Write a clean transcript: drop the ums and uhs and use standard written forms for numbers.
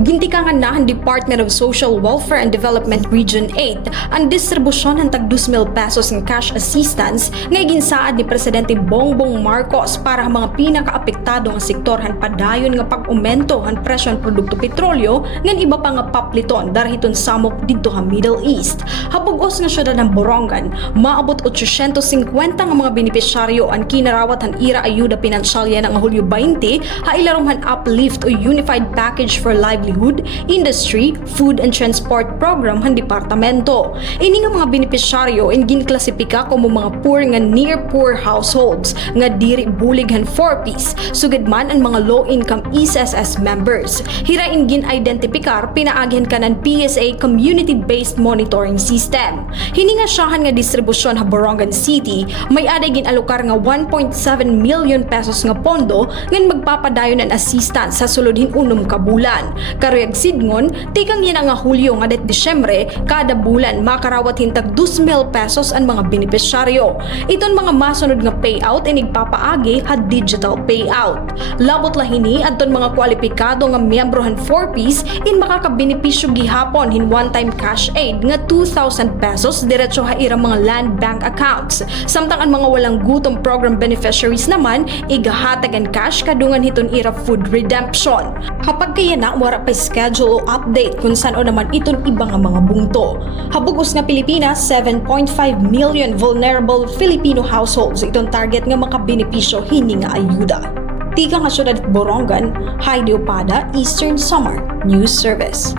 Gintikangan na ang Department of Social Welfare and Development Region 8 ang distribusyon ng tag 2,000 pesos ng cash assistance nga ginsaad ni Presidente Bongbong Marcos para ang mga pinakaapektado nga sektor han padayon nga pag-aumento han presyo ng produkto petrolyo ngan iba pa nga papliton darahiton samok didto ha Middle East. Hapugos nga syudad ng Borongan, maabot 850 nga mga benepisyaryo ang kinarawat han ira ayuda pinansyalya ng Hulyo 20 ha ilarom han Uplift o Unified Package for Livelihood, Industry, Food and Transport Program han departamento. Ini nga mga benepisyaryo in ginklasipika como mga poor nga near poor households nga diri bulig han 4-piece sugad man ang mga low income SSS members. Hirain gin-identifikar pinaagihan kanan PSA community-based monitoring system. Hininga siyahan nga distribusyon ha Borongan City may aday ginalokar nga 1.7 million pesos nga pondo ngan magpapadayon ang assistance sa sulodhin unom ka bulan. Karuyag sidngon, tikang yan nga Hulyo nga det Disyembre, kada bulan makarawat hintag 2,000 pesos ang mga benepisyaryo. Iton mga masunod nga payout ay nagpapaagi ha digital payout. Labot lahini adton mga kwalipikado nga miyembro han 4-piece in makakabenepisyo gihapon hin one-time cash aid nga 2,000 pesos diretso ha irang mga land bank accounts. Samtang ang mga walang gutom program beneficiaries naman igahatagan cash kadungan hiton ira food redemption. Kapag kaya na wala pa schedule o update kung saan o naman iton iba nga mga bungto. Habugos nga Pilipinas, 7.5 million vulnerable Filipino households itong target nga makabenepisyo hini nga ayuda. Tika nga syudad Borongan, Heidi Opada, Eastern Samar News Service.